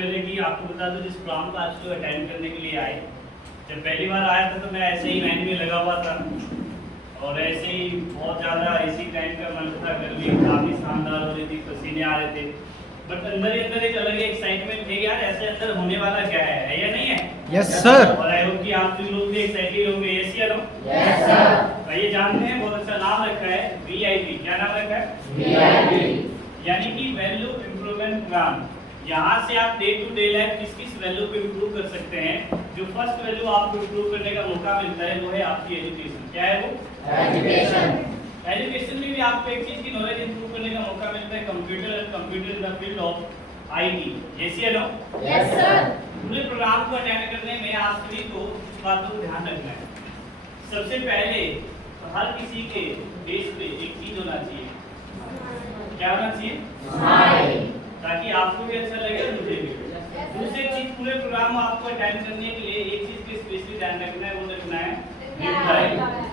पहले कि आपको बता दूं जिस प्रोग्राम को आज को अटेंड करने के लिए आए, जब पहली बार आया था तो मैं ऐसे ही लाइन में लगा हुआ था और ऐसे ही बहुत ज़्यादा इसी टाइम का मन था, गर्मी काफ़ी शानदार हो रही थी, पसीने आ रहे थे, बट अंदर ही अंदर एक अलग ही एक्साइटमेंट थे यार ऐसे अंदर होने वाला क्या है या नहीं है? Yes sir. और आई होप कि आप सभी लोग भी एक्साइटेड होंगे। यस या नो? Yes sir. ये जानते हैं बहुत अच्छा नाम रखा है वीआईपी। क्या नाम रखा है? वीआईपी यानी कि वैल्यू इंप्रूवमेंट प्लान। यहाँ से आप डे टू डे लाइफ किस किस वैल्यू को इंप्रूव कर सकते हैं। जो फर्स्ट वैल्यू आपको इंप्रूव करने का मौका मिलता है वो है आपकी एजुकेशन। क्या है वो? एजुकेशन। एजुकेशन में भी आपको एक चीज की नॉलेज इंप्रूव करने का मौका मिलता है, computer and computer in the field of IT. Yes या नो? Yes sir. पूरे प्रोग्राम को अटेंड करने में आप सभी को कुछ बातों को ध्यान रखना है। सबसे पहले तो हर किसी के बेस पे एक चीज होना चाहिए। क्या होना चाहिए? स्माइल। ताकि आपको भी अच्छा लगे और मुझे भी। दूसरी चीज पूरे प्रोग्राम में आपको अटेंड करने के लिए एक चीज की स्पेशली ध्यान रखना है, वो रखना है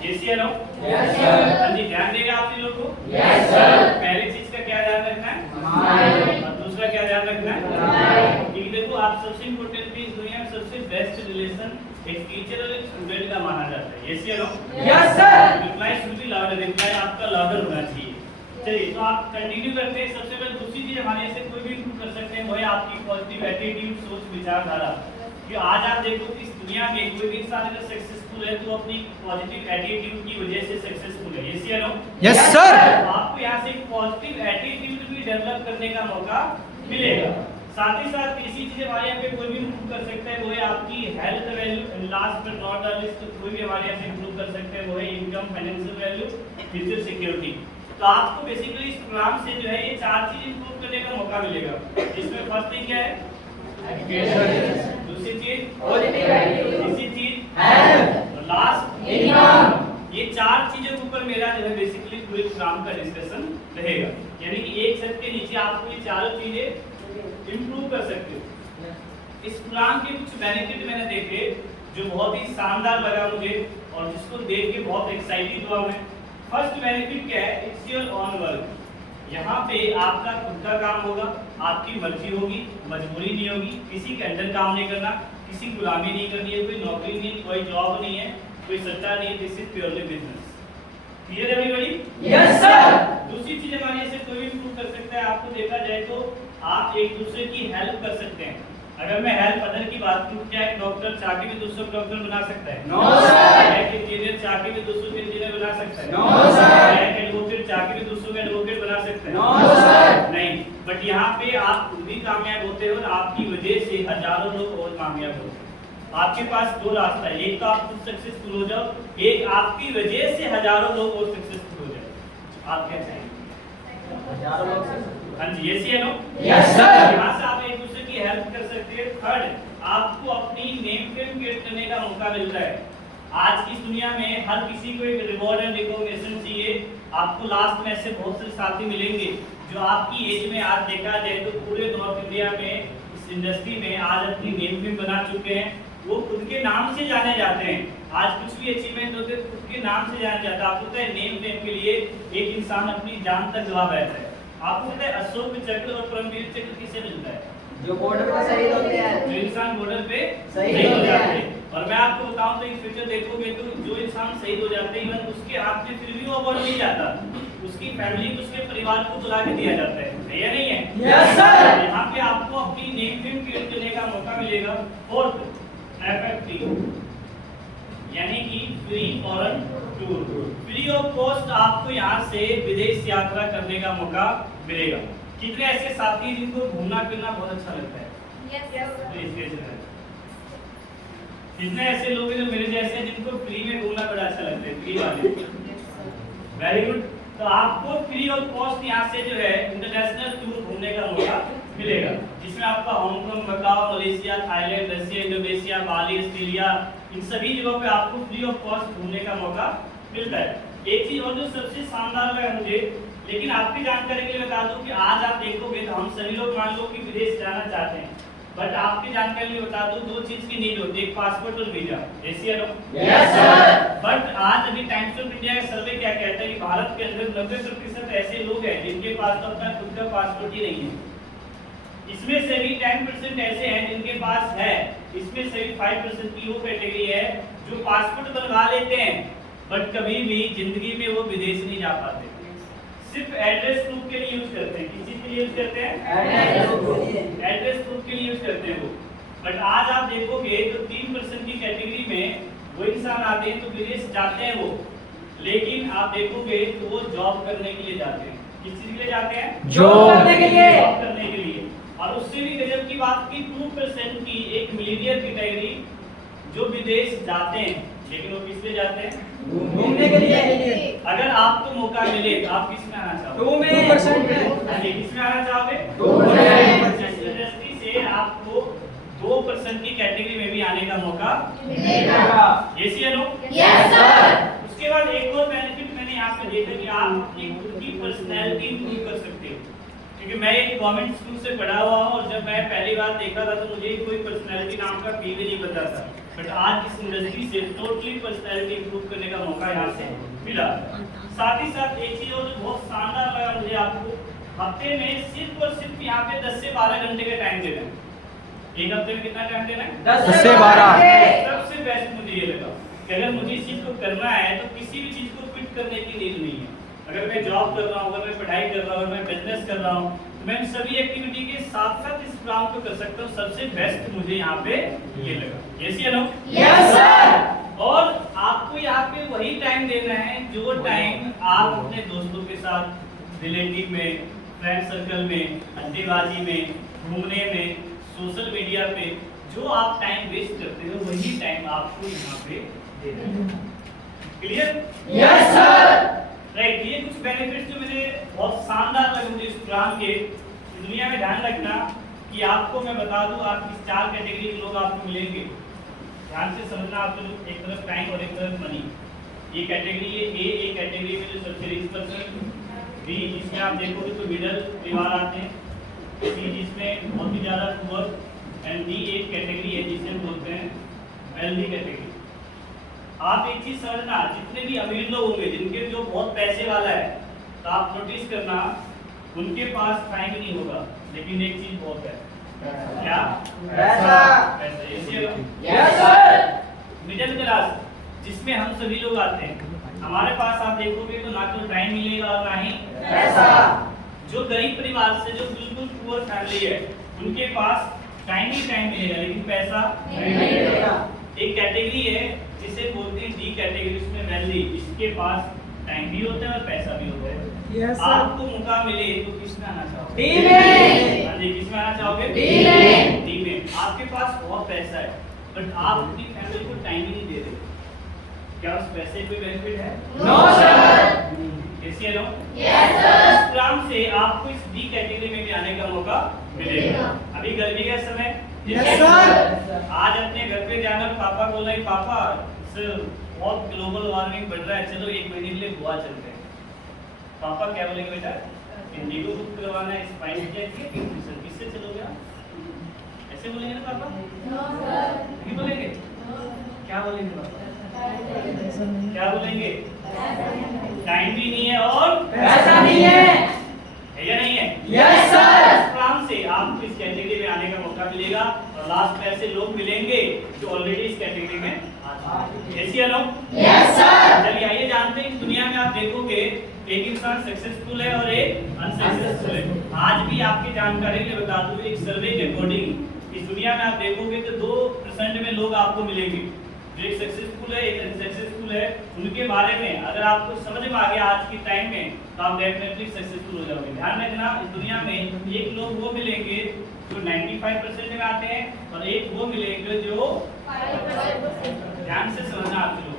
यस या नो? Yes sir. हाँ जी, ध्यान देगा आप लोगों को। Yes sir. पहली चीज का क्या ध्यान रखना है? स्माइल। और दूसरा क्या ध्यान रखना है? स्माइल। क्योंकि देखो आप सबसे इम्पोर्टेंट चीज दुनिया में सबसे बेस्ट रिलेशन एक टीचर और एक स्टूडेंट का माना जाता है। यस या no? Yes sir. Reply should be louder, reply आपका लाउडर होना चाहिए। चलिए तो आप कंटिन्यू करते हैं। सबसे पहले दूसरी चीज हमारे से कोई भी इंप्रूव कर सकते हैं वो है आपकी पॉजिटिव एटीट्यूड, सोच, विचारधारा। कि आज आप देखो कि इस दुनिया में कोई भी इंसान अगर सक्सेसफुल है तो अपनी पॉजिटिव एटीट्यूड की वजह से सक्सेसफुल है। यस या नो? Yes sir. आपको यहाँ से एक पॉजिटिव एटीट्यूड भी डेवलप करने का मौका मिलेगा। साथ ही साथ तीसरी चीज हमारे यहाँ पे कोई भी इंप्रूव कर सकता है वो है आपकी health value. Last but not the least कोई भी हमारे यहाँ से इंप्रूव कर सकते हैं वो है income, financial value, future security. तो आपको बेसिकली इस प्रोग्राम से जो है ये चार चीज इंप्रूव करने का मौका मिलेगा। इसमें फर्स्ट थिंग क्या है? एजुकेशन। दूसरी चीज पॉजिटिव एटीट्यूड। तीसरी चीज हेल्थ। और लास्ट इनकम। ये चार चीजों के ऊपर मेरा जो है बेसिकली पूरे प्रोग्राम का डिस्कशन रहेगा। यानी कि एक छत के नीचे आपको ये चारों चीजें इंप्रूव कर सकते हो। इस प्रोग्राम के कुछ बेनिफिट मैंने देखे जो बहुत ही शानदार लगा मुझे और जिसको देख के बहुत एक्साइटेड हुआ मैं। फर्स्ट बेनिफिट क्या है? It's your own work. यहाँ पे आपका खुद का काम होगा, आपकी मर्जी होगी, मजबूरी नहीं होगी, किसी के अंडर काम नहीं करना, किसी गुलामी नहीं करनी है, कोई नौकरी नहीं, कोई जॉब नहीं है, कोई सट्टा नहीं। This is purely business. Clear है एवरीबॉडी? Yes sir. दूसरी चीज हमारी ऐसे कोई भी इंप्रूव कर सकता है। आपको देखा जाए तो आप एक दूसरे की हेल्प कर सकते हैं। अगर मैं हेल्प अदर की बात करूं, क्या एक डॉक्टर चाह के भी दूसरों को डॉक्टर बना सकता है? No sir. एक इंजीनियर चाह के भी दूसरों को इंजीनियर बना सकता है? No sir. एक एडवोकेट चाह के भी दूसरों को एडवोकेट बना सकता है? No sir. नहीं। बट यहाँ पे आप खुद भी कामयाब होते हो और आपकी वजह से हजारों लोग और कामयाब होते हैं। आपके पास दो रास्ता है, एक तो आप खुद सक्सेसफुल हो जाओ, एक आपकी वजह से हजारों लोग और सक्सेसफुल हो जाए। आप क्या चाहेंगे? हजारों लोग से। हाँ जी, यस या नो? Yes sir. यहाँ से आप एक दूसरे की हेल्प कर सकते हैं। थर्ड, आपको अपनी नेम फेम क्रिएट करने का मौका मिलता है। आज की दुनिया में हर किसी को एक रिवॉर्ड एंड रिकॉग्निशन चाहिए। आपको लास्ट में ऐसे बहुत से साथी मिलेंगे जो आपकी एज में आज देखा जाए तो पूरे नॉर्थ इंडिया में इस इंडस्ट्री में आज अपनी नेम फेम बना चुके हैं। वो खुद के नाम से जाने जाते हैं। आज कुछ भी अचीवमेंट होते हैं खुद के नाम से जाना जाता है। आपको पता है नेम फेम के लिए एक इंसान अपनी जान तक गवा बैठा है। आपको पता है अशोक चक्र और परमवीर चक्र किसे मिलता है? जो बॉर्डर पर शहीद होते हैं। जो इंसान बॉर्डर पे शहीद हो जाते हैं। और मैं आपको बताऊं तो एक फ्यूचर देखोगे तो जो इंसान शहीद हो जाते हैं इवन उसके हाथ में फिर भी वो अवार्ड नहीं जाता, उसकी फैमिली को, उसके परिवार को बुला के दिया जाता है या नहीं है? Yes sir. यहाँ पे आपको अपनी नेम फेम क्रिएट करने का मौका मिलेगा। फोर्थ, FFT यानी कि free foreign tour. Free of cost आपको यहाँ से विदेश यात्रा करने का मौका मिलेगा। कितने ऐसे साथी जिनको घूमना फिरना बहुत अच्छा लगता है? कितने ऐसे लोग हैं जो मेरे जैसे हैं जिनको फ्री में घूमना बड़ा अच्छा लगता है? फ्री वाले, वेरी गुड। तो आपको फ्री ऑफ कॉस्ट यहाँ से जो है इंटरनेशनल टूर घूमने का मौका मिलेगा, जिसमें आपका Hong Kong, Macau, Malaysia, Thailand, Russia, Indonesia, Bali, Australia, इन सभी जगहों पे आपको फ्री ऑफ कॉस्ट घूमने का मौका मिलता है। एक चीज और जो सबसे शानदार लगा मुझे, लेकिन आपकी जानकारी के लिए बता दूं कि आज आप देखोगे तो हम सभी लोग मान लो कि विदेश जाना चाहते हैं, बट आपकी जानकारी में बता दूं दो चीज की नीड होती है, एक पासपोर्ट और वीजा। यस या नो? Yes sir. बट आज अभी टाइम्स ऑफ इंडिया का सर्वे क्या कहता है कि भारत के अंदर 90% ऐसे लोग हैं जिनके पास तो अपना खुद का पासपोर्ट ही नहीं है। इसमें से भी 10% ऐसे हैं जिनके पास है, इसमें से भी 5% की वो कैटेगरी है जो पासपोर्ट बनवा लेते हैं बट कभी भी जिंदगी में वो विदेश नहीं जा पाते, सिर्फ एड्रेस प्रूफ के लिए यूज करते हैं। किस चीज के लिए यूज करते हैं? एड्रेस प्रूफ के लिए यूज करते हैं वो। बट आज आप देखोगे तो 3% की कैटेगरी में वो इंसान आते हैं तो विदेश जाते हैं वो, लेकिन आप देखोगे तो वो जॉब करने के लिए जाते हैं। किस चीज के लिए जाते हैं? जॉब करने के लिए। जॉब करने के लिए। और उससे भी गजब की बात की 2% की एक मिलीनियर कैटेगरी जो विदेश जाते हैं, लेकिन वो किस लिए जाते हैं? घूमने के लिए। अगर आपको मौका मिले तो आप किस में आना चाहोगे? 2% हाँ जी, किस में आना चाहोगे? 2%। इस इंडस्ट्री से आपको 2% की कैटेगरी में भी आने का मौका मिलेगा। यस या नो? Yes sir. उसके बाद एक और बेनिफिट मैंने यहाँ पे देखा कि आप अपनी खुद की पर्सनैलिटी इंप्रूव कर सकते हो, क्योंकि मैं एक गवर्नमेंट स्कूल से पढ़ा हुआ हूँ और जब मैं पहली बार देखा था तो मुझे कोई पर्सनैलिटी नाम का फील नहीं पता था, बट आज इस इंडस्ट्री से टोटली पर्सनैलिटी इंप्रूव करने का मौका यहाँ से मिला। साथ ही साथ एक चीज और जो बहुत शानदार लगा मुझे, आपको हफ्ते में सिर्फ और सिर्फ यहाँ पे 10 से 12 घंटे का टाइम देना है। एक हफ्ते में कितना टाइम देना है? 10 से 12। सबसे बेस्ट मुझे ये लगा कि अगर मुझे इस चीज को करना है तो किसी भी चीज को क्विट करने की नीड नहीं है। अगर मैं जॉब कर रहा हूँ, अगर मैं पढ़ाई कर रहा हूँ, अगर मैं बिजनेस कर रहा हूँ, तो मैं इन सभी एक्टिविटी के साथ साथ इस काम को कर सकता हूँ। सबसे बेस्ट मुझे यहाँ पे ये लगा। यस या नो? Yes sir. और आपको यहाँ पे वही टाइम देना है जो टाइम आप अपने दोस्तों के साथ, रिलेटिव में, फ्रेंड सर्कल में, अड्डेबाजी में, घूमने में, सोशल मीडिया पे जो आप टाइम वेस्ट करते हो वही टाइम आपको यहाँ पे देना है। क्लियर? Yes sir. राइट, ये कुछ बेनिफिट्स जो मुझे बहुत शानदार लगे मुझे इस प्रोग्राम के। इस दुनिया में ध्यान रखना कि आपको मैं बता दूं, आप इस 4 कैटेगरी के लोग आपको मिलेंगे। ध्यान से समझना, आप लोग एक तरफ टाइम और एक तरफ मनी। ये कैटेगरी है ए कैटेगरी में जो सबसे रिच पर्सन, बी जिसमें आप देखोगे तो मिडिल परिवार आते हैं, सी जिसमें बहुत ही ज्यादा पुअर, एंड डी एक कैटेगरी है जिसे हम बोलते हैं वेल्दी कैटेगरी। आप एक चीज समझना, जितने भी अमीर लोग होंगे जिनके जो बहुत पैसे वाला है, तो आप नोटिस करना उनके पास टाइम नहीं होगा, लेकिन एक चीज बहुत है, क्या? पैसा। पैसे। Yes sir. मिडिल क्लास जिसमें हम सभी लोग आते हैं, हमारे पास आप देखोगे तो ना तो टाइम मिलेगा और ना ही पैसा। जो गरीब परिवार से, जो बिल्कुल पुअर फैमिली है, उनके पास टाइम ही टाइम मिलेगा लेकिन पैसा नहीं मिलेगा। एक कैटेगरी है जिसे बोलते हैं डी कैटेगरी, उसमें वेल्दी, इसके पास टाइम भी होता है और पैसा भी होता है। यस आपको मौका मिले तो किस में आना चाहोगे? डी में। हाँ जी, किस में आना चाहोगे? डी में। डी में। आपके पास बहुत पैसा है बट आप अपनी फैमिली को टाइम ही नहीं दे रहे, क्या उस पैसे कोई बेनिफिट है? No sir. कैसे नो? Yes sir. इस प्रोग्राम से आपको इस डी कैटेगरी में भी आने का मौका मिलेगा। अभी गर्मी का समय, यस सर। आज अपने घर पे जाना, पापा बोल रहे पापा सर बहुत ग्लोबल वार्मिंग बढ़ रहा है, चलो 1 महीने के लिए गोवा चलते हैं। पापा क्या बोलेंगे बेटा? इंडिगो बुक करवाना है, स्पाइस जेट है, किंगफिशर, किससे चलोगे आप? ऐसे बोलेंगे ना पापा? No sir. नहीं बोलेंगे? क्या बोलेंगे पापा? क्या बोलेंगे? टाइम भी नहीं है और पैसा नहीं है। या नहीं है? Yes sir. इस प्रोग्राम से आपको इस कैटेगरी में आने का मौका मिलेगा और लास्ट में ऐसे लोग मिलेंगे जो ऑलरेडी इस कैटेगरी में आ चुके हैं। यस या नो? Yes sir. चलिए आइए जानते हैं, इस दुनिया में आप देखोगे एक इंसान सक्सेसफुल है और एक अनसक्सेसफुल है। आज भी आपकी जानकारी के लिए बता दूं, एक सर्वे के अकॉर्डिंग इस दुनिया में आप देखोगे तो 2% में लोग आपको मिलेंगे जो एक सक्सेसफुल है, एक अनसक्सेसफुल है। उनके बारे में अगर आपको समझ में आ गया आज के टाइम में तो आप डेफिनेटली सक्सेसफुल हो जाओगे। ध्यान रखना, इस दुनिया में एक लोग वो मिलेंगे जो 95% में आते हैं और एक वो मिलेंगे जो, ध्यान से समझना आप लोग,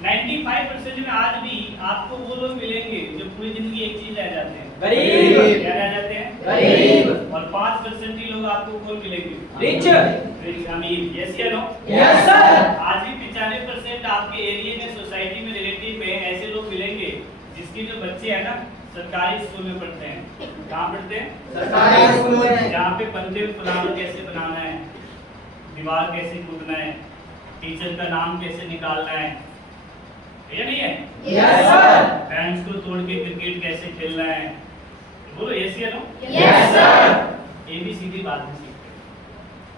95% में आज भी आपको वो लोग मिलेंगे जो पूरी जिंदगी एक चीज रह जाते हैं, गरीब। क्या रह जाते हैं? गरीब। और 5% ही लोग आपको कौन मिलेंगे? रिच। अमीर। यस या नो? Yes sir. आज भी 95% आपके एरिया में, सोसाइटी में, रिलेटिव में ऐसे लोग मिलेंगे जिसके जो बच्चे हैं ना सरकारी स्कूल में पढ़ते हैं। कहाँ पढ़ते हैं? सरकारी स्कूल में। जहाँ पे बनते हुए प्लान कैसे बनाना है, दीवार कैसे कूदना है, टीचर का नाम कैसे निकालना है, ये नहीं है? Yes sir. बैंड्स को तोड़ के क्रिकेट कैसे खेलना है, बोलो यस या नो? Yes sir. ABCD बाद में सीखते हैं।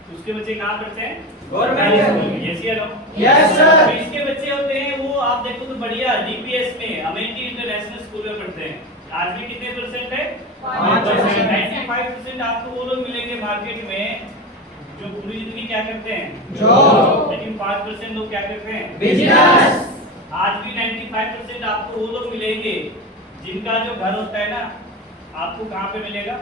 तो उसके बच्चे कहाँ पढ़ते हैं? गवर्नमेंट स्कूल में। यस या नो? Yes sir. तो इसके बच्चे होते हैं वो आप देखो तो बढ़िया DPS में अमेरिकी इंटरनेशनल स्कूल में पढ़ते हैं। आज भी कितने परसेंट है? 5%। 95% आपको वो लोग मिलेंगे मार्केट में जो पूरी जिंदगी क्या करते हैं? जॉब। लेकिन 5% लोग क्या करते हैं? बिजनेस। आज भी 95% आपको वो लोग मिलेंगे जिनका जो घर होता है ना, आपको कहाँ पे मिलेगा?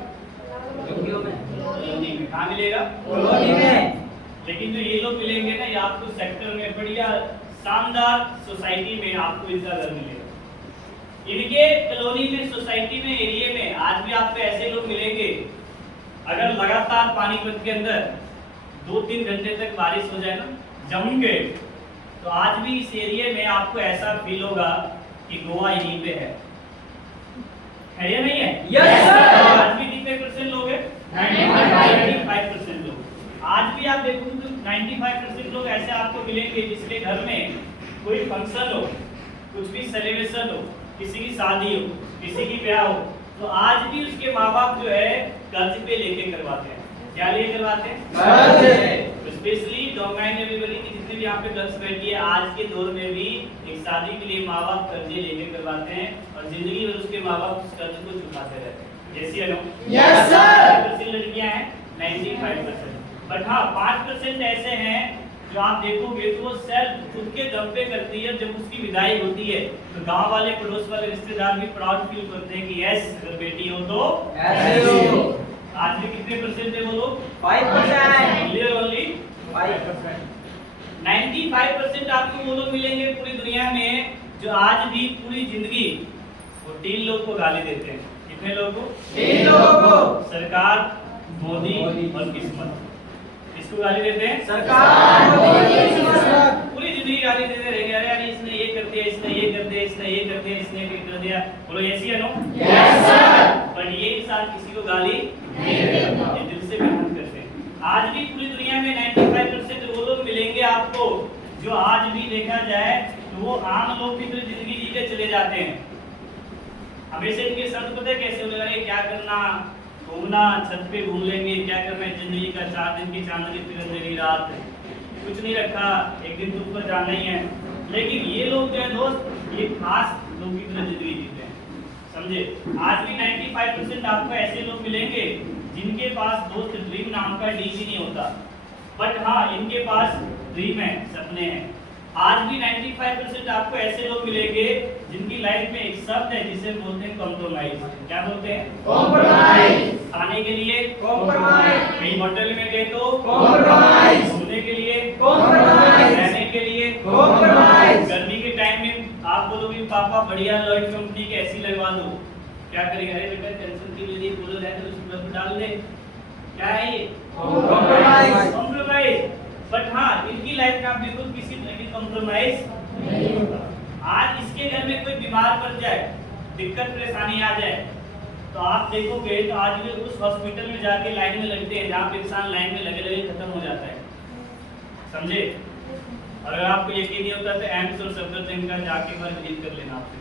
कॉलोनी में। कहाँ मिलेगा? कॉलोनी में। लेकिन जो ये लोग मिलेंगे ना, ये आपको सेक्टर में बढ़िया शानदार सोसाइटी में आपको इनका घर मिलेगा। इनके कॉलोनी में, सोसाइटी में, एरिया में आज भी आपको ऐसे लोग मिलेंगे। अगर लगातार पानीपत के अंदर 2-3 घंटे तक बारिश हो जाए ना, जम के, तो आज भी इस एरिया में आपको ऐसा फील होगा कि गोवा यहीं पे है या नहीं है? Yes sir. आज भी कितने परसेंट लोग हैं? 95% लोग। आज भी आप देखो तो 95% लोग ऐसे आपको मिलेंगे जिसके घर में कोई फंक्शन हो, कुछ भी सेलिब्रेशन हो, किसी की शादी हो, किसी की ब्याह हो, तो आज भी उसके माँ बाप जो है कर्ज पे लेके करवाते हैं। क्या लेके करवाते हैं? कर्ज। स्पेशली डोंगाइन एवरीबॉडी की जितने भी यहाँ पे गर्ल्स बैठी है, आज के दौर में भी एक शादी के लिए माँ बाप कर्जे लेके करवाते हैं और जिंदगी भर उसके माँ बाप उस कर्ज को चुकाते रहते हैं। जैसी है ना? Yes sir. लड़कियां हैं 95%, बट हाँ 5% ऐसे हैं जो आप देखोगे तो वो सेल्फ खुद के दम पे करती है। जब उसकी विदाई होती है तो गांव वाले, पड़ोस वाले, रिश्तेदार भी प्राउड फील करते हैं कि यस, अगर बेटी हो तो ऐसे हो। आज भी कितने परसेंट है वो लोग? 5%। क्लियर? ओनली 5%। 95% आपको वो लोग मिलेंगे पूरी दुनिया में जो आज भी पूरी जिंदगी वो 3 लोग को गाली देते हैं। कितने लोगों को? 3 लोगों को। सरकार, मोदी और किस्मत। किसको गाली देते हैं? सरकार, मोदी, किस्मत। पूरी जिंदगी गाली देते रहेंगे। अरे यार इसने ये कर दिया, इसने ये कर दिया, इसने ये कर दिया, इसने ये कर दिया। बोलो यस या नो? Yes sir. पर ये इंसान किसी को गाली नहीं देता। ये दिल से मेहनत करते हैं। आज भी पूरी दुनिया में 95% वो लोग मिलेंगे आपको जो आज भी देखा जाए तो वो आम लोग की तरह जिंदगी जी के चले जाते हैं। हमेशा इनके शब्द पता है कैसे होने वाले? क्या करना, घूमना, छत पे घूम लेंगे, क्या करना है जिंदगी का, 4 दिन की चांदनी फिर अंधेरी रात, कुछ नहीं रखा, एक दिन तो ऊपर जाना ही है। लेकिन ये लोग जो है दोस्त, ये खास लोग की तरह जिंदगी जीते हैं, समझे? आज भी 95% आपको ऐसे लोग मिलेंगे जिनके पास दोस्त ड्रीम नाम का डी भी नहीं होता, बट हाँ इनके पास ड्रीम है, सपने हैं। आज भी 95% आपको ऐसे लोग मिलेंगे जिनकी लाइफ में एक शब्द है जिसे बोलते हैं कॉम्प्रोमाइज। क्या बोलते हैं? कॉम्प्रोमाइज। खाने के लिए कॉम्प्रोमाइज। कहीं होटल में गए तो कॉम्प्रोमाइज। घूमने के लिए कॉम्प्रोमाइज। रहने के लिए कॉम्प्रोमाइज। गर्मी के टाइम में आप बोलोगे पापा बढ़िया लॉयड कंपनी की ऐसी लगवा दो, क्या करेंगे? अरे बेटा टेंशन की लिए बोलो रहने दो, उसके बाद डाल दे। क्या है ये? कॉम्प्रोमाइज। कॉम्प्रोमाइज। बट हाँ इनकी लाइफ का बिल्कुल किसी तरह की कॉम्प्रोमाइज नहीं होता। आज इसके घर में कोई बीमार पड़ जाए, दिक्कत परेशानी आ जाए, तो आप देखोगे तो आज भी उस हॉस्पिटल में जाके लाइन में लगते हैं जहाँ पे इंसान लाइन में लगे लगे खत्म हो जाता है, समझे? और अगर आपको यकीन नहीं होता तो एम्स और सफदरजंग का जाके एक बार विजिट कर लेना आपसे।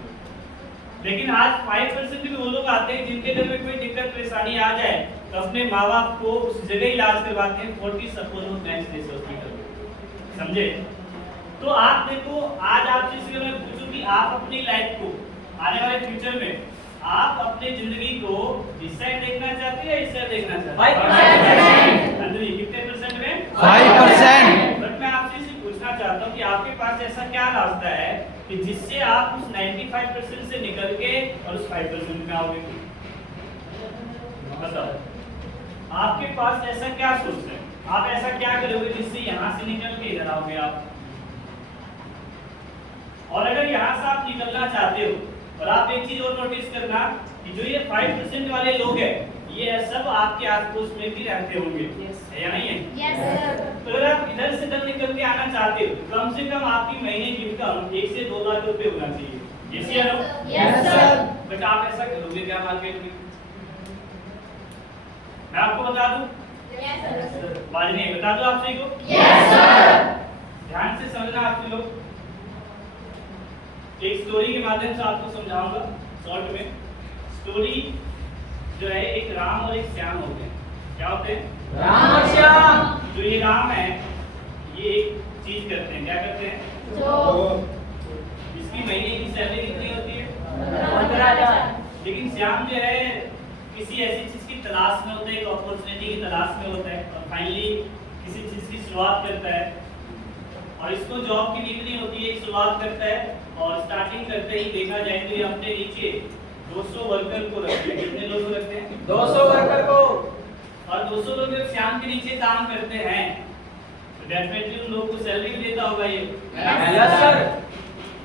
लेकिन आज 5% भी वो लोग आते हैं जिनके घर में कोई दिक्कत परेशानी आ जाए तो अपने माँ बाप को उस जगह इलाज करवाते हैं, फोर्टिस अपोलो मैक्स जैसे हॉस्पिटल, समझे? तो आप देखो, आज आपसे इसलिए मैं पूछूं कि आप अपनी लाइफ को, आने वाले फ्यूचर में आप अपनी जिंदगी को इस साइड देखना चाहते हैं या इस साइड देखना चाहते हैं? 5%। अंदर कितने परसेंट में? 5%। बट मैं आपसे इसे पूछना चाहता हूँ कि आपके पास ऐसा क्या रास्ता है कि जिससे आप उस 95% से निकल के और उस 5% में आओगे? बताओ, आपके पास ऐसा क्या सोच है? आप ऐसा क्या करोगे जिससे यहाँ से निकल के इधर आओगे आप? और अगर यहाँ से आप निकलना चाहते हो, और आप एक चीज और नोटिस करना कि जो ये 5% वाले लोग हैं, ये सब आपके आसपास में भी रहते होंगे, है या नहीं है? Yes, sir. तो अगर आप इधर से इधर निकल के आना चाहते हो, कम से कम आपकी महीने की इनकम 1 से 2 लाख रुपए होना चाहिए। Yes या no? Yes, sir. बट आप ऐसा करोगे क्या मार्केट में? मैं आपको बता दूं, Yes, sir. बात नहीं बता दूं आप सही को? Yes, sir. ध्यान से समझना आप लोग, एक स्टोरी के माध्यम से आपको समझाऊंगा शॉर्ट में। स्टोरी जो है, एक राम और एक श्याम होते हैं। क्या होते हैं? राम और श्याम। जो ये राम है ये एक चीज करते हैं, क्या करते हैं? इसकी महीने की सैलरी कितनी होती है? 15,000। लेकिन श्याम जो है किसी ऐसी चीज की तलाश में होता है, एक अपॉर्चुनिटी की तलाश में होता है और फाइनली किसी चीज की शुरुआत करता है और इसको जॉब की नींद नहीं होती है, शुरुआत करता है और स्टार्टिंग करते ही देखा जाए तो ये अपने नीचे 200 वर्कर को रखते हैं। कितने लोग रखते हैं? 200 वर्कर को। और 200 लोग जब श्याम के नीचे काम करते हैं तो डेफिनेटली उन लोगों को सैलरी भी देता होगा ये। Yes sir.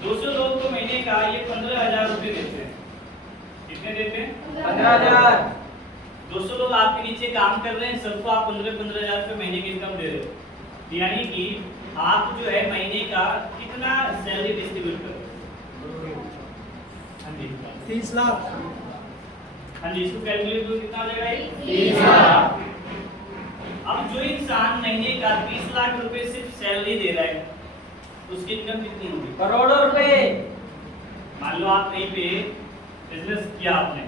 200 लोग को महीने का ये 15,000 रुपए देते हैं। कितने देते हैं? 15,000। 200 लोग आपके नीचे काम कर रहे हैं, सबको आप 15,000 रुपए महीने की इनकम दे रहे हो। यानी कि आप जो है महीने का कितना सैलरी डिस्ट्रीब्यूट कर रहे हो? हाँ जी 30 लाख। हाँ जी, इसको कैलकुलेट करो कितना हो जाएगा ये? 30 लाख। अब जो इंसान महीने का 30 लाख रुपए सिर्फ सैलरी दे रहा है उसकी इनकम कितनी होगी? करोड़ों रुपए। मान लो आप कहीं पे बिजनेस किया आपने,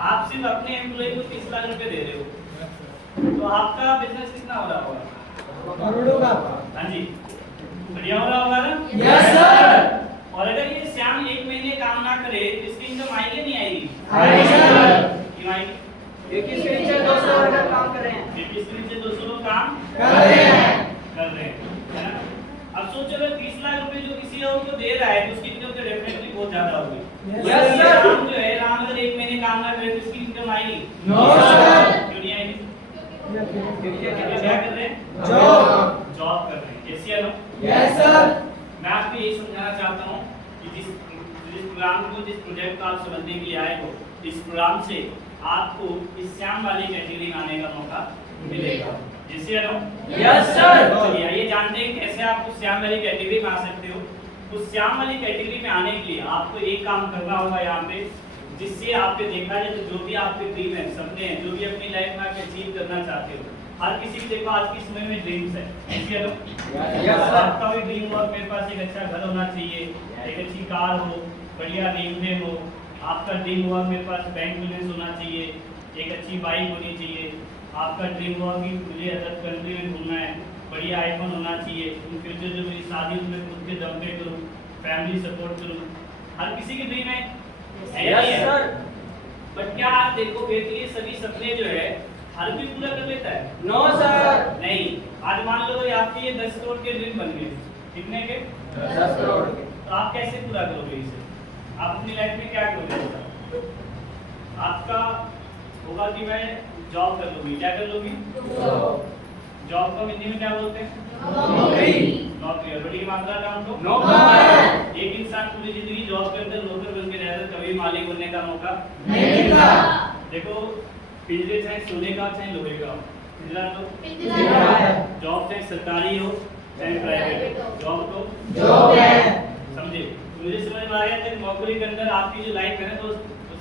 आप सिर्फ अपने एम्प्लॉय को 30 लाख रुपए दे रहे हो तो आपका बिजनेस कितना हो रहा होगा? करोड़ों का। हाँ जी, बढ़िया हो रहा होगा ना? Yes sir. और अगर ये श्याम एक महीने काम ना करे तो इसकी इनकम आएगी नहीं आएगी? आएगी सर। क्यों आएगी? क्योंकि इसके नीचे 200 वर्कर काम कर रहे हैं। क्योंकि इसके नीचे 200 लोग काम कर रहे हैं। कर रहे हैं, है ना? अब सोचो अगर 30 लाख रुपए जो किसी और को दे रहा है तो उसकी इनकम तो डेफिनेटली बहुत ज्यादा होगी। Yes sir. राम जो है, राम अगर एक महीने काम ना करे तो इसकी इनकम आएगी? No sir. क्यों नहीं आएगी? क्योंकि क्या कर रहे हैं? जॉब कर रहे हैं। यस या नो? Yes sir. मैं आपको यही समझाना चाहता हूँ कि जिस प्रोग्राम को, जिस प्रोजेक्ट को आप समझने के लिए आए हो, इस प्रोग्राम से आपको इस श्याम वाली कैटेगरी में आने का मौका मिलेगा। यस या नो? Yes sir. चलिए आइए जानते हैं कैसे आप उस श्याम वाली कैटेगरी में आ सकते हो। उस श्याम वाली कैटेगरी में आने के लिए आपको एक काम करना होगा यहाँ पे, जिससे आपके देखा जाए तो जो भी आपके ड्रीम है, सपने हैं, जो भी अपनी लाइफ में आप अचीव करना चाहते हो, हर किसी की देखो आज के समय में ड्रीम्स है। यस या नो? Yes sir. आपका भी ड्रीम हो मेरे पास एक अच्छा घर होना चाहिए, एक अच्छी कार हो, बढ़िया नेम हो। आपका ड्रीम हुआ मेरे पास बैंक बैलेंस होना चाहिए, एक अच्छी बाइक होनी चाहिए। आपका ड्रीम हुआ कि मुझे अदर कंट्री में घूमना है, बढ़िया आईफोन होना चाहिए। इन फ्यूचर जो मेरी शादी उसमें खुद के दम पे करूँ, फैमिली सपोर्ट करूँ। हर किसी की ड्रीम है या नहीं यस है? सर। बट क्या आप देखोगे तो ये सभी सपने जो है हर कोई पूरा कर लेता है? No sir. नहीं। आज मान लो आपके ये 10 करोड़ के ड्रीम बन गए, कितने के? 10 करोड़ के। तो आप कैसे पूरा करोगे इसे? आप अपनी लाइफ में क्या करोगे? आपका होगा कि मैं जॉब कर लूंगी। क्या कर लूंगी? जॉब को हिंदी में क्या बोलते हैं? नौकरी। नौकरी। और बड़ी मात्रा का हमको नौकर। एक इंसान पूरी जिंदगी जॉब के अंदर नौकर बन के रहता, कभी मालिक बनने का मौका नहीं मिलता। देखो पिंजरे चाहे सोने का चाहे लोहे का, पिंजरा तो जॉब चाहे सरकारी हो चाहे प्राइवेट हो, जॉब तो जॉब है। समझे? मुझे समझ में आया कि नौकरी के अंदर आपकी जो लाइफ है ना तो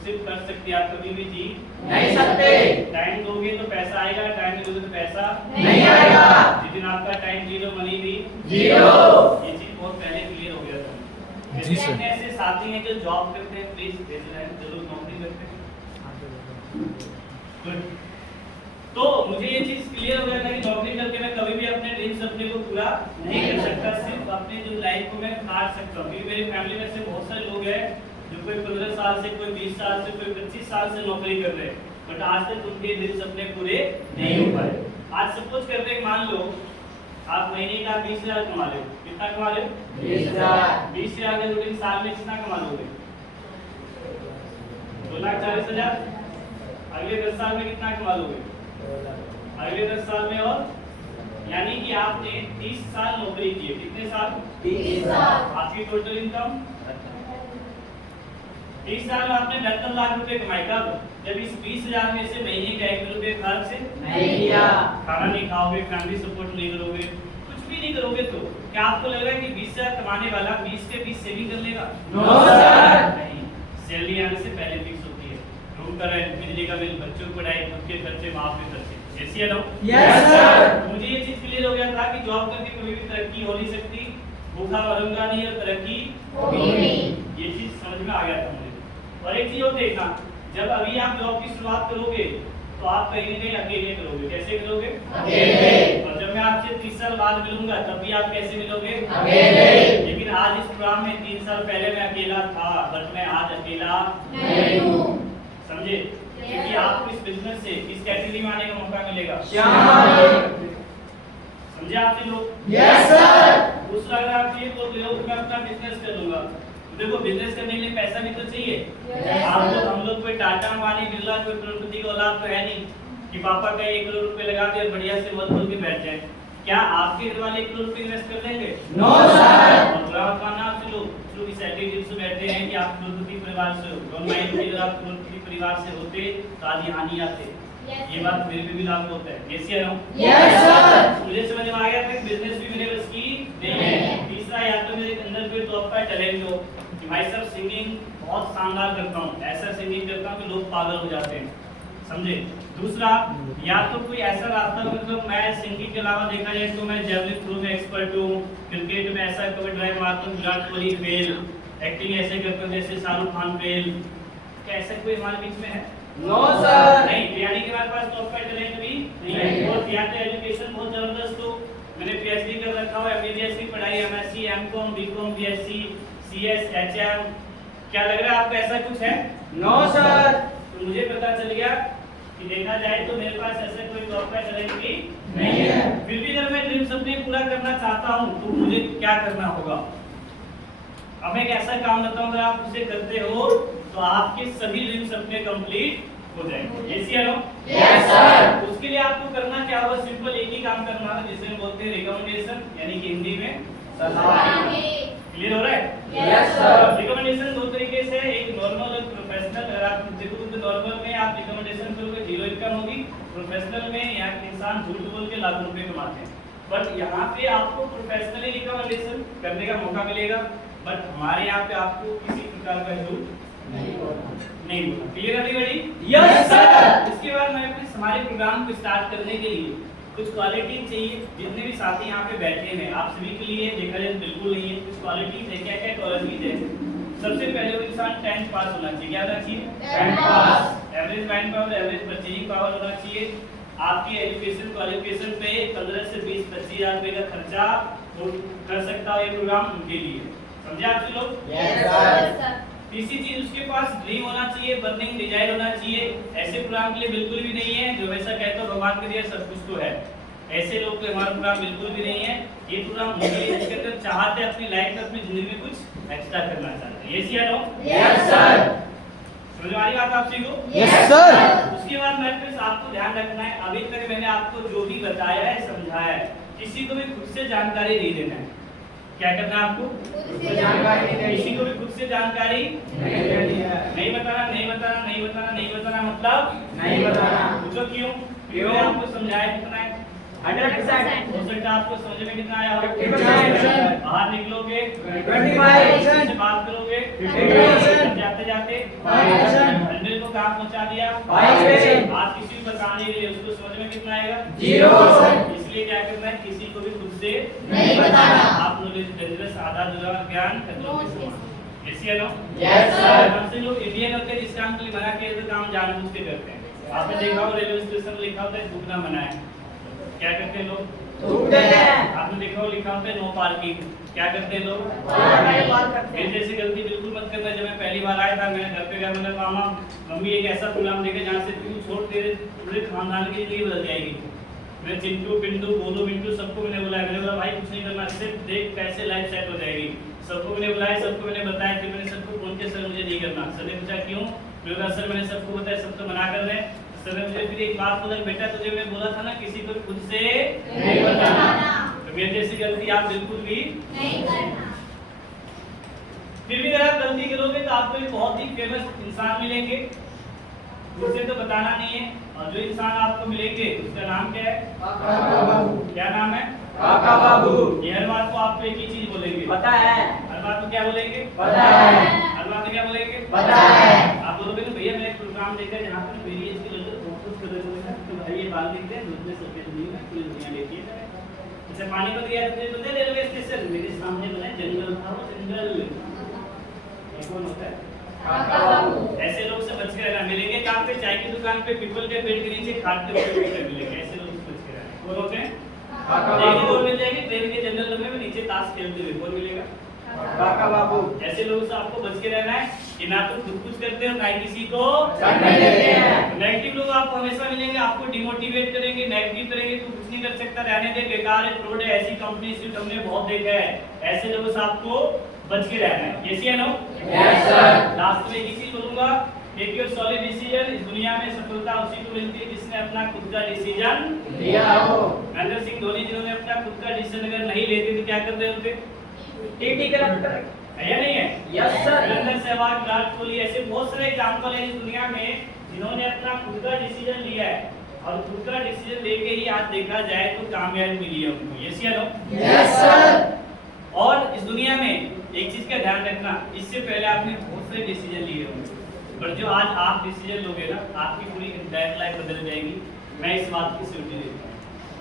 सिर्फ कर सकती है, आप कभी भी जी नहीं सकते। टाइम दोगे तो पैसा आएगा, टाइम नहीं दोगे तो पैसा नहीं आएगा। जिस दिन आपका टाइम जीरो मनी भी जीरो। ये चीज बहुत पहले क्लियर हो गया था। जी सर। ऐसे साथी हैं जो जॉब करते हैं, प्लीज भेज रहे हैं, जरूर नौकरी करते हैं। गुड। तो मुझे ये चीज क्लियर हो गया था कि नौकरी करके मैं कभी भी अपने ड्रीम सपने को पूरा नहीं कर सकता, सिर्फ अपने जो लाइफ को मैं काट सकता हूँ। क्योंकि मेरी फैमिली में से बहुत सारे लोग हैं जो कोई 15 साल से, कोई 20 साल से, कोई 25 साल से नौकरी कर रहे हैं, बट आज तक उनके ड्रीम सपने पूरे नहीं हो पाए। आज सपोज करते हैं, मान लो आप महीने का 20,000 कमा रहे हो। कितना कमा रहे हो? 20,000। 20,000 के रुपए साल में कितना कमा लोगे? 2,40,000। अगले 10 साल में कितना कमा लोगे? अगले 10 साल में और, यानी कि आपने 30 साल नौकरी की है। कितने साल? 30 साल। आपकी टोटल इनकम 30 साल में आपने 72 लाख रुपए कमाए। कब? जब इस 20,000 में से महीने का 1 रुपए खर्च नहीं किया। खाना नहीं खाओगे, फैमिली सपोर्ट नहीं करोगे, कुछ भी नहीं करोगे, तो क्या आपको लग रहा है कि 20,000 कमाने वाला 20 के 20 सेविंग कर लेगा? No sir. नहीं। सैलरी आने से पहले फिक्स होती है। रूम का रेंट, बिजली का बिल, बच्चों की पढ़ाई, खुद के खर्चे, माँ के खर्चे। यस या नो? Yes sir. तो मुझे ये चीज क्लियर हो गया था कि जॉब करके कभी भी तरक्की हो नहीं सकती, भूखा मरूंगा नहीं और तरक्की होगी नहीं। ये चीज समझ में आ गया था मुझे। और एक चीज और देखना, जब अभी आप जॉब की शुरुआत करोगे तो तो आप कहीं ना कहीं अकेले करोगे। कैसे करोगे? अकेले। और जब मैं आपसे 30 साल बाद मिलूंगा तब भी आप कैसे मिलोगे? अकेले। लेकिन आज इस प्रोग्राम में 3 साल पहले मैं अकेला था, बट मैं आज अकेला नहीं हूँ। समझे? क्योंकि आपको इस बिजनेस से किस कैटेगरी में आने का मौका मिलेगा? शामिल। समझे आपसे लोग? Yes sir. दूसरा, अगर आप ये बोल रहे हो कि मैं अपना बिजनेस कर लूंगा, देखो बिजनेस करने के लिए पैसा भी तो चाहिए। आप लोग, हम लोग कोई टाटा अंबानी बिरला कोई करोड़पति की औलाद तो है नहीं कि पापा का 1 करोड़ रुपए लगा दिया बढ़िया से मत बोल के बैठ जाए। क्या आपके घर वाले 1 करोड़ रुपए इन्वेस्ट कर देंगे? No sir. और बुरा माना आपसे लोग इस एटीट्यूड से बैठे हैं कि आप करोड़पति परिवार से हो। डोंट माइंड कि अगर आप करोड़पति परिवार से होते तो आज यहाँ नहीं आते। ये बात मेरे पे भी लागू होता है। यस या नो? Yes sir. मुझे समझ में आ गया कि बिजनेस भी मेरे बस की नहीं है। तीसरा, या तो मेरे अंदर कोई टॉप का टैलेंट हो कि भाई साहब सिंगिंग बहुत शानदार करता हूँ, ऐसा सिंगिंग करता हूँ कि लोग पागल हो जाते हैं। समझे? दूसरा, या तो कोई ऐसा रास्ता, मतलब मैं सिंगिंग के अलावा देखा जाए तो मैं जेवलिन थ्रो में एक्सपर्ट हूँ, क्रिकेट में ऐसा कवर ड्राइव मारता हूँ विराट कोहली फेल, एक्टिंग ऐसे करता हूँ जैसे शाहरुख खान फेल। क्या ऐसा कोई हमारे बीच में है? No sir. नहीं, यानी कि हमारे पास टॉप का टैलेंट भी नहीं है। और या तो एजुकेशन बहुत जबरदस्त हो, मैंने पीएचडी कर रखा हो, एमबीबीएस की पढ़ाई, MSc, MCom, BCom, BSc, CS, HM. क्या लग रहा है आपको ऐसा कुछ है? No sir. तो मुझे पता चल गया कि देखा जाए तो मेरे पास ऐसा कोई टॉप का टैलेंट भी नहीं है। फिर भी अगर मैं ड्रीम सपने पूरा करना चाहता हूँ तो मुझे क्या करना होगा? अब मैं एक ऐसा काम करता हूँ, अगर आप उसे करते हो तो आपके सभी ड्रीम सपने कंप्लीट हो जाएंगे। यस या नो? Yes sir. उसके लिए आपको करना क्या होगा? सिंपल एक ही काम करना है जिसे हम बोलते हैं रिकमेंडेशन, यानी कि हिंदी में सलाह। क्लियर हो रहा है? Yes sir. रिकमेंडेशन दो तरीके से, एक नॉर्मल और प्रोफेशनल। अगर आप देखो तो नॉर्मल में आप रिकमेंडेशन करोगे 0 इनकम होगी, प्रोफेशनल में यहाँ इंसान झूठ बोल के लाखों रुपए कमाते हैं। बट यहाँ पे आपको प्रोफेशनली रिकमेंडेशन करने का मौका मिलेगा, बट हमारे यहाँ पे आपको किसी प्रकार का झूठ नहीं बोलना। Clear everybody? Yes sir. इसके बाद मैं कुछ हमारे प्रोग्राम को स्टार्ट करने के लिए कुछ क्वालिटी चाहिए। जितने भी साथी यहाँ पे बैठे हैं आप सभी के लिए देखा जाए बिल्कुल नहीं है, कुछ क्वालिटीज है। क्या क्या क्वालिटीज है? सबसे पहले वो इंसान 10th पास होना चाहिए। क्या होना चाहिए? 10th pass. Average mind power, average purchasing power होना चाहिए। आपकी एजुकेशन क्वालिफिकेशन पे 15 से 20-25 हज़ार रुपए का खर्चा कर सकता है ये प्रोग्राम उनके लिए। समझे आप लोग? Yes sir. तीसरी चीज, उसके पास ड्रीम होना चाहिए, बर्निंग डिजायर होना चाहिए। ऐसे प्रोग्राम के लिए बिल्कुल भी नहीं है जो वैसा कहता हो भगवान के दिया सब कुछ तो है, ऐसे लोग तो हमारा प्रोग्राम बिल्कुल भी नहीं है। ये प्रोग्राम जिसके अंदर चाहते हैं अपनी लाइफ में, अपनी जिंदगी में कुछ एक्स्ट्रा करना चाहते हैं। यस या नो? Yes sir. समझ में आ रही बात आपसे को? Yes sir. उसके बाद मैं फिर आपको ध्यान रखना है, अभी तक मैंने आपको जो भी बताया है, समझाया है, किसी को भी खुद से जानकारी नहीं देना है। क्या करना है आपको? किसी को भी खुद से जानकारी नहीं बताना, नहीं बताना, नहीं बताना, नहीं बताना, मतलब नहीं बताना। पूछो क्यों? क्यों? मैंने आपको समझाया कितना है? 100%। हो सकता है आपको समझ में कितना आया होगा? 50%। बाहर निकलोगे 25%। से बात करोगे 50%। जाते जाते 5%। 100 को काम पहुंचा दिया 5%। आज किसी को बताने के लिए उसको समझ में कितना आएगा? 0%। इसलिए क्या करना है, किसी को भी खुद से नहीं बताना। आप नॉलेज डेंजरस आधा अधूरा ज्ञान खत्म। यस या नो? Yes sir. हमसे लोग इंडियन होते हैं, जिस काम के लिए बना के तो काम जानबूझ के करते हैं। आपने देखा हो रेलवे स्टेशन लिखा होता है थूकना मना है, क्या करते हैं लोग? थूकते हैं। आपने देखा हो लिखा होता है नो पार्किंग, क्या करते हैं लोग? मेरे जैसी गलती बिल्कुल मत करना। जब मैं पहली बार आया था, मैं घर पे गया, मैंने मामा मम्मी एक ऐसा प्रोग्राम देखा जहाँ से तू छोड़ तेरे पूरे खानदान की जिंदगी बदल जाएगी। मैं चिंटू पिंटू बोलो मिंटू सबको मैंने बुलाया, मैंने बोला भाई कुछ नहीं करना, सिर्फ देख कैसे लाइफ सेट हो जाएगी। सबको मैंने बुलाया, सबको मैंने बताया, फिर मैंने सबको फोन किया सर मुझे नहीं करना। सर ने पूछा क्यों? मैंने कहा सर मैंने सबको बताया, सब तो मना कर रहे हैं। सर ने मुझे फिर एक बात बोला, बेटा तुझे मैं बोला था ना किसी को खुद से नहीं बताना। तो मेरे जैसी गलती आप बिल्कुल भी नहीं करना। फिर भी अगर आप गलती करोगे तो आपको एक बहुत ही फेमस इंसान मिलेंगे, उसे तो बताना नहीं है। और जो इंसान आपको मिलेंगे उसका नाम क्या है? काका बाबू। क्या नाम है? काका बाबू। ये हर बात को आपको एक ही चीज बोलेंगे, पता है। हर बात को क्या बोलेंगे? पता है। हर बात में क्या बोलेंगे? पता है। आप बोलोगे ना भैया मैंने एक प्रोग्राम देखा जहाँ पर मेरी एज के लोग फोकस कर रहे हैं तो भाई ये बाल दिखते हैं दूध में सफेद नहीं है, पूरी दुनिया देखी है। अच्छा पानी को दिया तो दे रेलवे स्टेशन मेरे सामने बना जंगल था, वो जंगल ये कौन होता है? काका बाबू ऐसे लोग से बच के रहना। मिलेंगे कहाँ पे? चाय की दुकान पे, पीपल के पेड़ के नीचे, खाट के ऊपर बैठे मिलेंगे। ऐसे लोग से बच के रहना। कौन होते हैं? काका ट्रेन बाबू। मिल जाएगी, ट्रेन के जनरल डब्बे में नीचे ताश खेलते हुए कौन मिलेगा? काका बाबू। ऐसे लोगों से आपको बच के रहना है कि ना तो खुद कुछ करते हो ना ही किसी को करने देते हैं। नेगेटिव लोग आपको हमेशा मिलेंगे, आपको डिमोटिवेट करेंगे, नेगेटिव करेंगे, तू कुछ नहीं कर सकता, रहने दे, बेकार है, फ्रॉड है। ऐसी कंपनी से हमने बहुत देखा है। ऐसे लोगों से आपको बच के रहना है। यस या नो? Yes sir. लास्ट में एक चीज बोलूंगा, टेक योर सॉलिड डिसीजन। इस दुनिया में सफलता उसी को मिलती है जिसने अपना खुद का डिसीजन लिया हो। महेंद्र सिंह धोनी जिन्होंने अपना खुद का डिसीजन अगर नहीं लेते तो क्या कर रहे होते? टीटी के रफ्तार। है या नहीं है? Yes sir. वीरेंद्र सहवाग, विराट कोहली, ऐसे बहुत सारे एग्जांपल हैं इस दुनिया में जिन्होंने अपना खुद का डिसीजन लिया है और खुद का डिसीजन लेके ही आज देखा जाए तो कामयाबी मिली है उनको। यस या नो? Yes sir. और इस दुनिया में एक चीज का ध्यान रखना, इससे पहले आपने बहुत सारे डिसीजन लिए होंगे, पर जो आज आप डिसीजन लोगे ना, आपकी पूरी एंटायर लाइफ बदल जाएगी। मैं इस बात की सिक्योरिटी देता हूँ।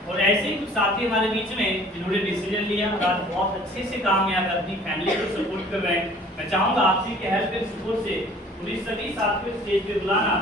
और ऐसे ही कुछ साथी हमारे बीच में जिन्होंने डिसीजन लिया और आज बहुत अच्छे से कामयाब अपनी फैमिली को सपोर्ट कर रहे हैं। मैं चाहूंगा आपसी के हेल्प एंड सपोर्ट से पूरी सभी साथियों स्टेज पे बुलाना।